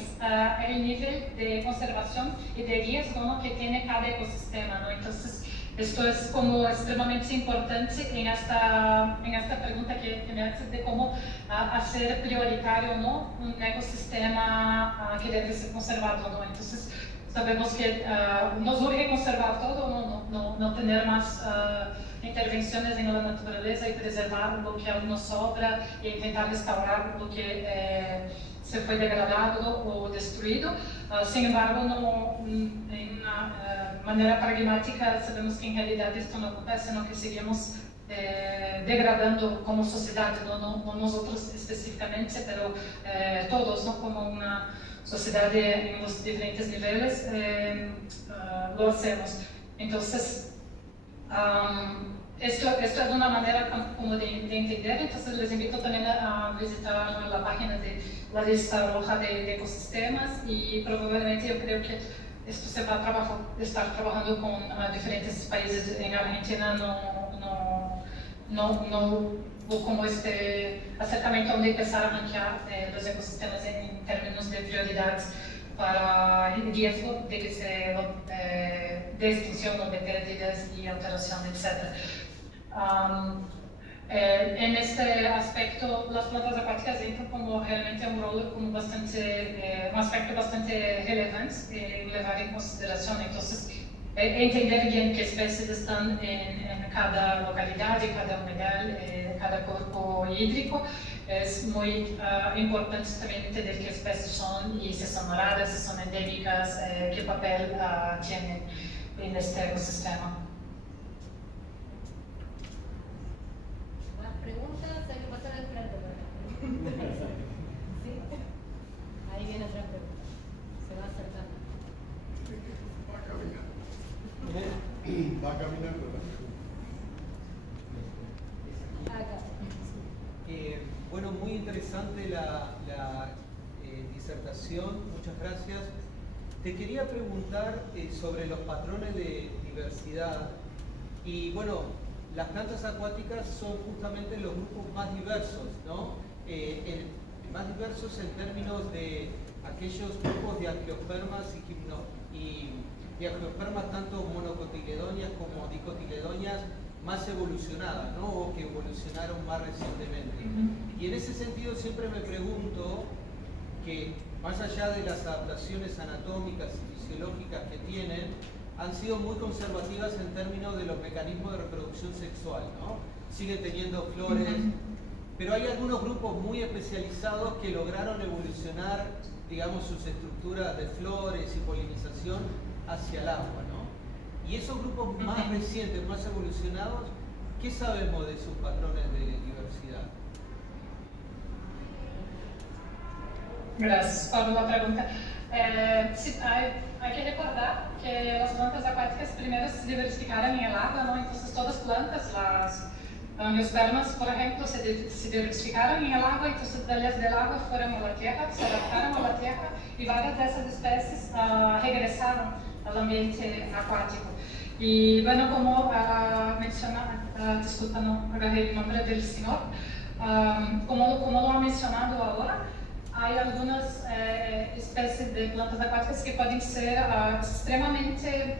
el nivel de conservación y de riesgo, ¿no?, que tiene cada ecosistema, ¿no? Entonces, esto es como extremadamente importante en esta pregunta que me haces de cómo hacer prioritario, ¿no?, un ecosistema que debe ser conservado, ¿no? Entonces, sabemos que nos urge conservar todo, no tener más intervenciones en la naturaleza y preservar lo que aún nos sobra e intentar restaurar lo que se fue degradado o destruido. Sin embargo, en una manera pragmática sabemos que en realidad esto no acontece, sino que seguimos degradando como sociedad, no nosotros específicamente, pero todos, ¿no?, como una sociedad en los diferentes niveles lo hacemos. Entonces, esto es una manera como de entender, entonces les invito también a visitar la página de la lista roja de ecosistemas y probablemente yo creo que esto se va a estar trabajando con diferentes países. En Argentina no hubo como este acercamiento donde empezar a rankear los ecosistemas en términos de prioridades para el riesgo de que de extinción o de pérdidas y alteración, etc. En este aspecto, las plantas acuáticas entran como realmente un rol como un aspecto bastante relevante llevar en consideración. Entonces, entender bien qué especies están en cada localidad, en cada humedal, cada cuerpo hídrico, es muy importante también entender qué especies son y si son raras, si son endémicas, qué papel tienen en este ecosistema. Más preguntas, hay que pasar al frente. ¿Sí? Ahí viene otra pregunta. Se va acercando. Va caminando. Va caminando la pregunta. Acá. Bueno, muy interesante la disertación, muchas gracias. Te quería preguntar sobre los patrones de diversidad y bueno, las plantas acuáticas son justamente los grupos más diversos, ¿no? Más diversos en términos de aquellos grupos de angiospermas y angiospermas tanto monocotiledonias como dicotiledonias más evolucionadas, ¿no? O que evolucionaron más recientemente. Y en ese sentido siempre me pregunto que más allá de las adaptaciones anatómicas y fisiológicas que tienen, han sido muy conservativas en términos de los mecanismos de reproducción sexual, ¿no? Siguen teniendo flores, pero hay algunos grupos muy especializados que lograron evolucionar, digamos, sus estructuras de flores y polinización hacia el agua, ¿no? Y esos grupos más recientes, más evolucionados, ¿qué sabemos de sus patrones de diversidad? Gracias por la pregunta. Sí, hay que recordar que las plantas acuáticas primero se diversificaron en el agua, ¿no? Entonces todas las plantas, las angiospermas, por ejemplo, se diversificaron en el agua, entonces desde el agua fueron a la tierra, se adaptaron a la tierra y varias de esas especies regresaron al ambiente acuático. Y bueno, como disculpa, no agarré el nombre del señor, como lo ha mencionado ahora, hay algunas especies de plantas acuáticas que pueden ser extremadamente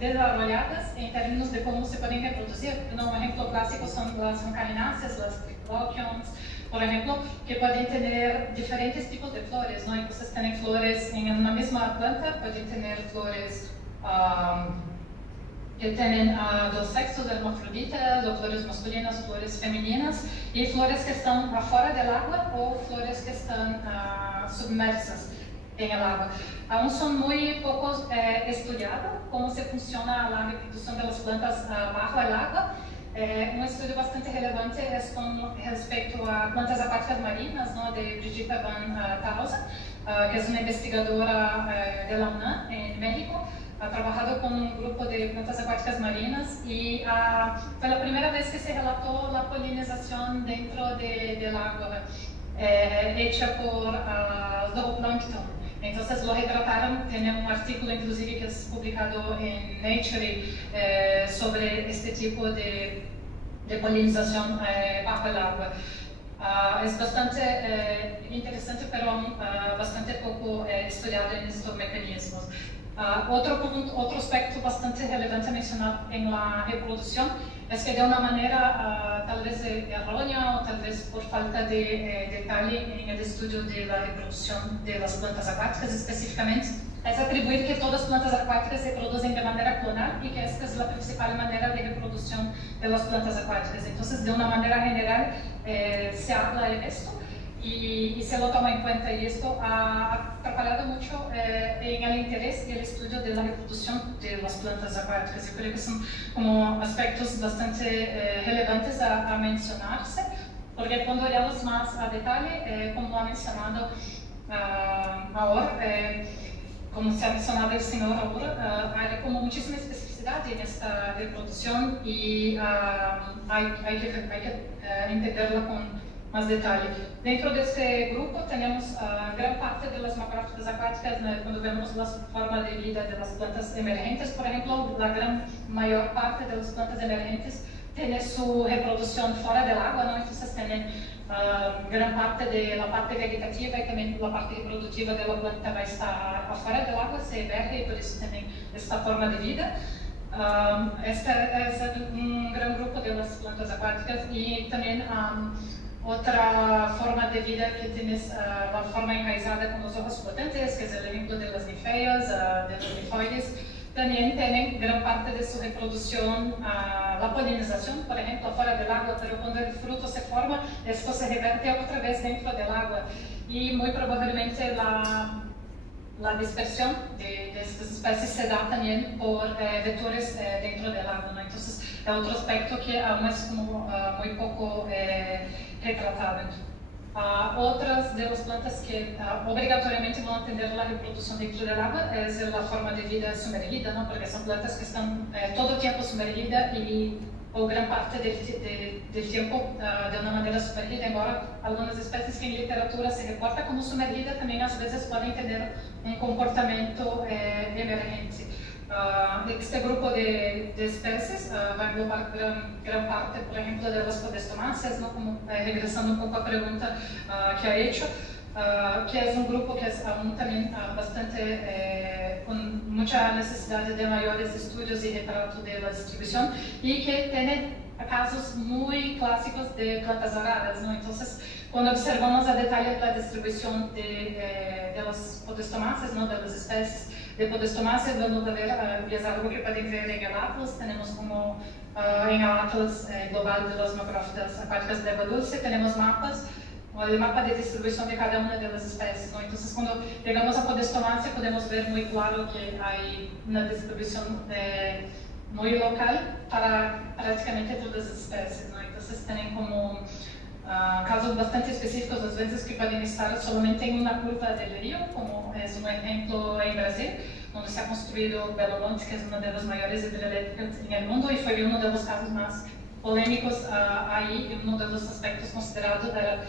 desarrolladas en términos de cómo se pueden reproducir. Un ejemplo clásico son las carináceas, las triloquions, por ejemplo, que pueden tener diferentes tipos de flores, ¿no? Entonces tienen flores en una misma planta, pueden tener flores que tienen dos sexos, hermafroditas, o flores masculinas, flores femeninas, y flores que están afuera del agua o flores que están submersas en el agua. Aún son muy pocos estudiados cómo se funciona la reproducción de las plantas bajo el agua. Un estudio bastante relevante es con respecto a plantas acuáticas marinas, ¿no? De Brigitte Van Tausen, que es una investigadora de la UNAM en México. Ha trabajado con un grupo de plantas acuáticas marinas y fue la primera vez que se relató la polinización dentro del agua, hecha por zooplancton. Entonces lo retrataron, tiene un artículo inclusive que es publicado en Nature sobre este tipo de polinización bajo el agua. Es bastante interesante, pero bastante poco estudiado en estos mecanismos. Otro aspecto bastante relevante a mencionar en la reproducción es que de una manera tal vez errónea o tal vez por falta de detalle en el estudio de la reproducción de las plantas acuáticas específicamente, es atribuir que todas las plantas acuáticas se reproducen de manera clonal y que esta es la principal manera de reproducción de las plantas acuáticas. Entonces, de una manera general, se habla de esto y se lo toma en cuenta, y esto ha atrapalhado mucho en el interés y el estudio de la reproducción de las plantas acuáticas. Yo creo que son como aspectos bastante relevantes a mencionarse, porque cuando hablamos más a detalle, como lo ha mencionado ahora, como se ha mencionado el señor ahora, hay como muchísima especificidad en esta reproducción y hay que entenderla con más detalle. Dentro de este grupo tenemos gran parte de las macrófitas acuáticas, cuando vemos la forma de vida de las plantas emergentes, por ejemplo, la gran mayor parte de las plantas emergentes tiene su reproducción fuera del agua, ¿no? Entonces tienen gran parte de la parte vegetativa y también la parte reproductiva de la planta va a estar afuera del agua, se emerge y por eso tienen esta forma de vida. Este es un gran grupo de las plantas acuáticas y también otra forma de vida que tienes la forma enraizada con los ojos potentes, que es el ejemplo de las ninfeas, de los ninfoides. También tienen gran parte de su reproducción, la polinización, por ejemplo, fuera del agua, pero cuando el fruto se forma, esto se revierte otra vez dentro del agua. Y muy probablemente la dispersión de estas especies se da también por vectores dentro del agua, ¿no? Entonces, es otro aspecto que aún es como, muy poco retratado. Otras de las plantas que obligatoriamente van a tener la reproducción dentro del agua es la forma de vida sumergida, ¿no? Porque son plantas que están todo el tiempo sumergidas o gran parte del tiempo de una manera sumergida, embora algunas especies que en literatura se reporta como sumergida también a veces pueden tener un comportamiento emergente. Este grupo de especies va a englobar gran parte, por ejemplo, de las podestomáceas, ¿no? Como, regresando un poco a la pregunta que ha hecho, que es un grupo que es aún también bastante, con mucha necesidad de mayores estudios y retrato de la distribución y que tiene casos muy clásicos de plantas raras, ¿no? Entonces, cuando observamos a detalle la distribución de las podestomáceas, ¿no? De las especies de podestomáceas, vamos a ver, y es algo que pueden ver en el Atlas, tenemos como en el Atlas global de las macrófitas acuáticas de agua dulce, tenemos mapas, el mapa de distribución de cada una de las especies, ¿no? Entonces, cuando llegamos a podestomácea, podemos ver muy claro que hay una distribución muy local para prácticamente todas las especies, ¿no? Entonces, tienen como casos bastante específicos, às vezes, que podem estar solamente em uma curva del río, como é um exemplo em Brasil, onde se ha construído Belo Monte, que é uma das maiores hidrelétricas no mundo, e foi um dos casos mais polêmicos aí, e um dos aspectos considerados era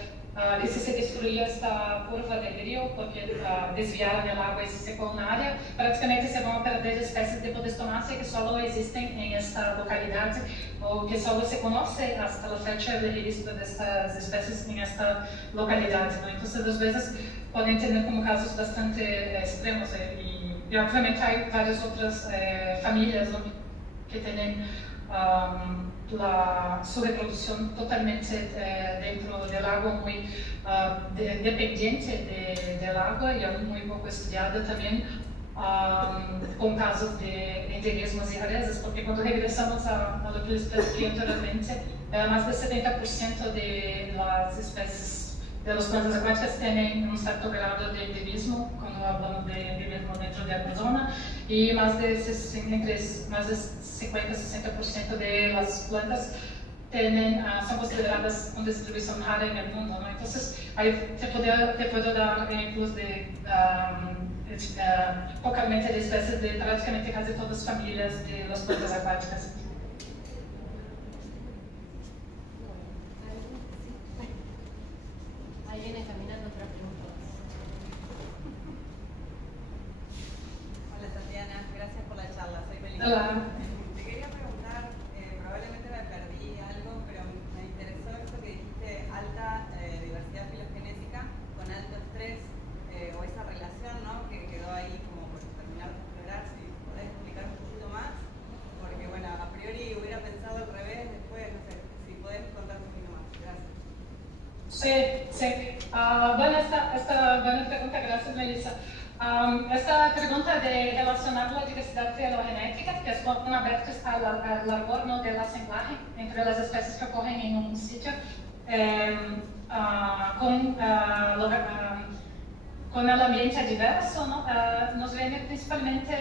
que se destruía esta curva del río, porque desviaram a água e se secou na área, praticamente se vão perder espécies de podestomácea que só existem em esta localidade, ou que só se conhece hasta la fecha el registro destas espécies em esta localidade, ¿no? Então, às vezes, podem ter como casos bastante extremos, e obviamente há várias outras famílias, ¿no? Que têm su reproducción totalmente dentro del agua, muy dependiente del agua y aún muy poco estudiada también, con casos de endemismos y rarezas, porque cuando regresamos a lo que les platiqué anteriormente, más del 70% de las especies de las plantas acuáticas tienen un cierto grado de endemismo, cuando hablamos de endemismo dentro de la zona, y más de 50-60% de las plantas son consideradas con distribución rara en el mundo, ¿no? Entonces, ahí te puedo dar ejemplos de focalmente de especies de prácticamente casi todas las familias de las plantas acuáticas. Ahí viene caminando otra pregunta. Hola Tatiana, gracias por la charla, soy Melissa. Hola. Te quería preguntar, probablemente me perdí algo, pero me interesó esto que dijiste, alta diversidad filogenética con alto estrés, o esa relación, ¿no? Que quedó ahí como por terminar de explorar, si podés explicar un poquito más, porque bueno, a priori hubiera pensado al revés, después, no sé, si podés contar un poquito más. Gracias. Sí. Esta buena pregunta, gracias Melissa. Esta pregunta de relacionar la diversidad filogenética, que es cuando una vez que está al largo, ¿no? del asemblaje entre las especies que ocurren en un sitio, con el ambiente adverso, ¿no? Nos viene principalmente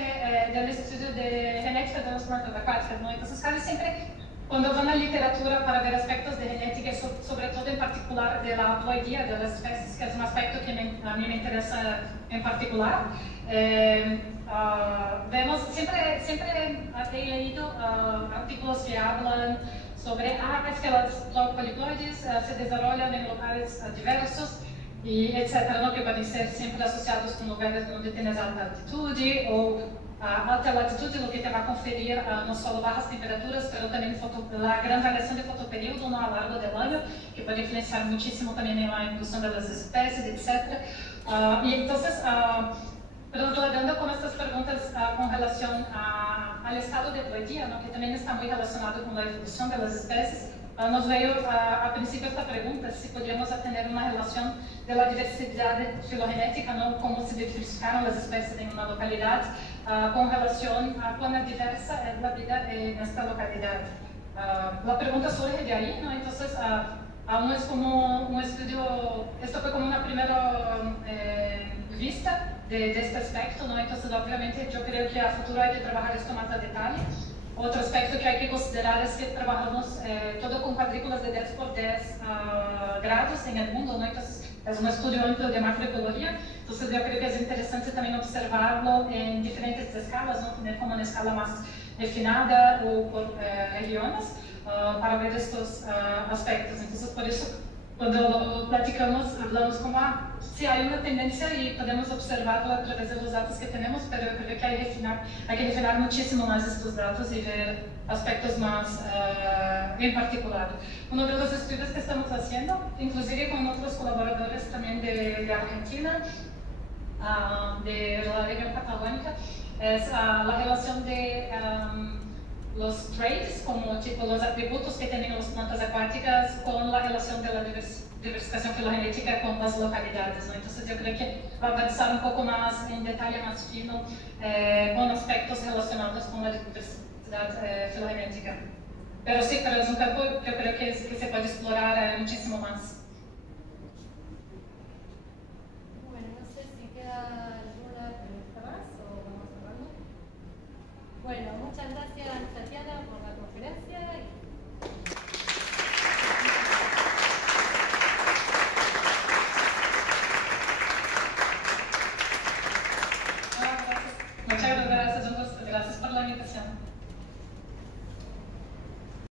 del estudio de genética de las plantas acuáticas, ¿no? Entonces casi siempre cuando van a literatura para ver aspectos de genética, sobre todo en particular de la haploidía de las especies, que es un aspecto que a mí me interesa en particular, vemos, siempre he leído artículos que hablan sobre es que los poliploides se desarrollan en lugares diversos, y etcétera, ¿no? Que pueden ser siempre asociados con lugares donde tienes alta altitud o alta latitud, lo que te va a conferir no solo bajas temperaturas, pero también la gran variación de fotoperíodo, ¿no? A lo largo del año, que puede influenciar muchísimo también en la evolución de las especies, etc. Y entonces, trasladando con estas preguntas con relación al estado de haploidía, ¿no? Que también está muy relacionado con la evolución de las especies, nos veio a princípio esta pregunta, si podríamos tener una relación de la diversidad filogenética, ¿no? Cómo se diversificaron las especies en una localidad, con relación a cuán diversa es la vida en esta localidad. La pregunta surge de ahí, ¿no? Entonces, aún es como un estudio, esto fue como una primera vista de este aspecto, ¿no? Entonces, obviamente, yo creo que a futuro hay que trabajar esto más a detalle. Otro aspecto que hay que considerar es que trabajamos todo con cuadrículas de 10 por 10 grados en el mundo, ¿no? Entonces, es un estudio amplio de macroecología, entonces yo creo que es interesante también observarlo en diferentes escalas, ¿no? Tener como una escala más refinada o por regiones para ver estos aspectos. Entonces, por eso, cuando lo platicamos, hablamos como, sí, hay una tendencia y podemos observarlo a través de los datos que tenemos, pero yo creo que hay que refinar muchísimo más estos datos y ver aspectos más en particular. Uno de los estudios que estamos haciendo, inclusive con otros colaboradores también de Argentina, de la región patagónica, es la relación de los traits, como tipo los atributos que tienen las plantas acuáticas, con la relación de la diversificación filogenética con las localidades, ¿no? Entonces yo creo que va a avanzar un poco más en detalle más fino con aspectos relacionados con la diversidad filogenética. Pero sí, pero es un campo que yo creo que se puede explorar muchísimo más. Bueno, no sé si queda alguna pregunta más o vamos cerrando. Bueno, muchas gracias Tatiana por la conferencia.